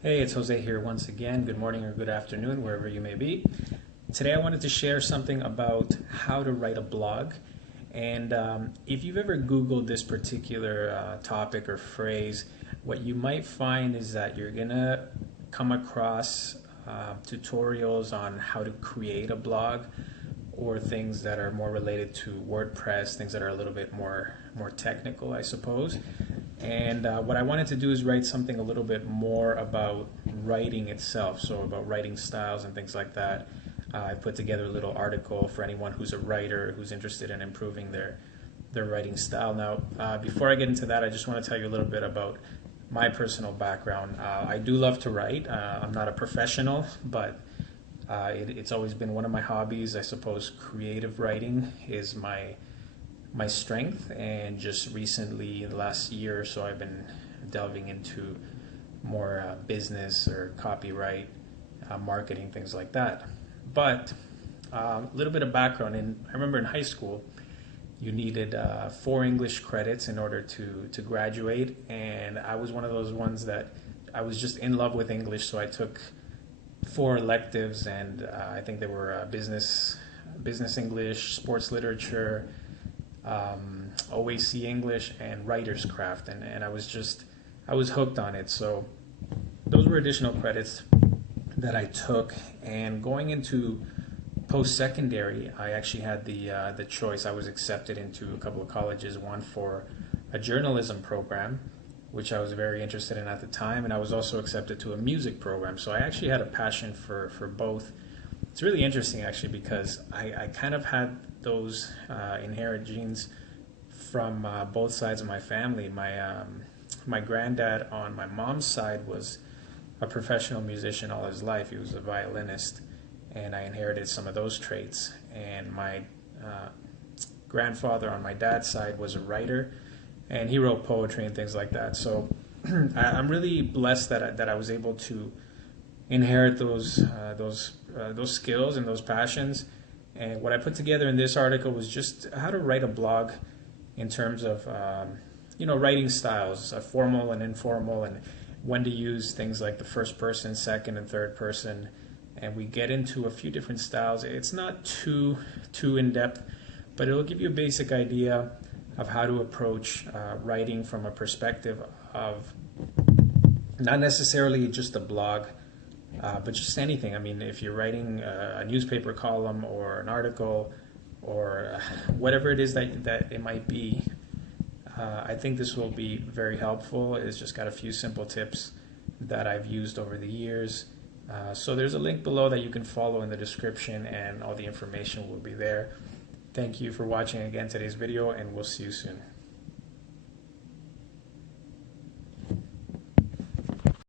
Hey, it's Jose here once again. Good morning or good afternoon, wherever you may be. Today I wanted to share something about how to write a blog. And if you've ever Googled this particular topic or phrase, what you might find is that you're going to come across tutorials on how to create a blog or things that are more related to WordPress, things that are a little bit more technical, I suppose. And what I wanted to do is write something a little bit more about writing itself, so about writing styles and things like that. I put together a little article for anyone who's a writer who's interested in improving their writing style. Now, before I get into that, I just want to tell you a little bit about my personal background. I do love to write. I'm not a professional, but it's always been one of my hobbies. I suppose creative writing is my strength, and just recently, in the last year or so, I've been delving into more business or copyright, marketing, things like that. But a little bit of background. I remember in high school, you needed 4 English credits in order to graduate, and I was one of those ones that I was just in love with English, so I took 4 electives, and I think they were business English, sports literature, OAC English, and writer's craft, and I was hooked on it. So those were additional credits that I took, and going into post-secondary, I actually had the choice. I was accepted into a couple of colleges, one for a journalism program, which I was very interested in at the time, and I was also accepted to a music program. So I actually had a passion for both. It's really interesting, actually, because I kind of had those inherent genes from both sides of my family. My granddad on my mom's side was a professional musician all his life. He was a violinist, and I inherited some of those traits. And my grandfather on my dad's side was a writer, and he wrote poetry and things like that. So I'm really blessed that I was able to inherit those skills and those passions. And what I put together in this article was just how to write a blog in terms of writing styles, formal and informal, and when to use things like the first person, second, and third person. And we get into a few different styles. It's not too in depth, but it'll give you a basic idea of how to approach writing from a perspective of not necessarily just a blog, but just anything. I mean, if you're writing a newspaper column or an article or whatever it is that it might be, I think this will be very helpful. It's just got a few simple tips that I've used over the years. So there's a link below that you can follow in the description, and all the information will be there. Thank you for watching again today's video, and we'll see you soon.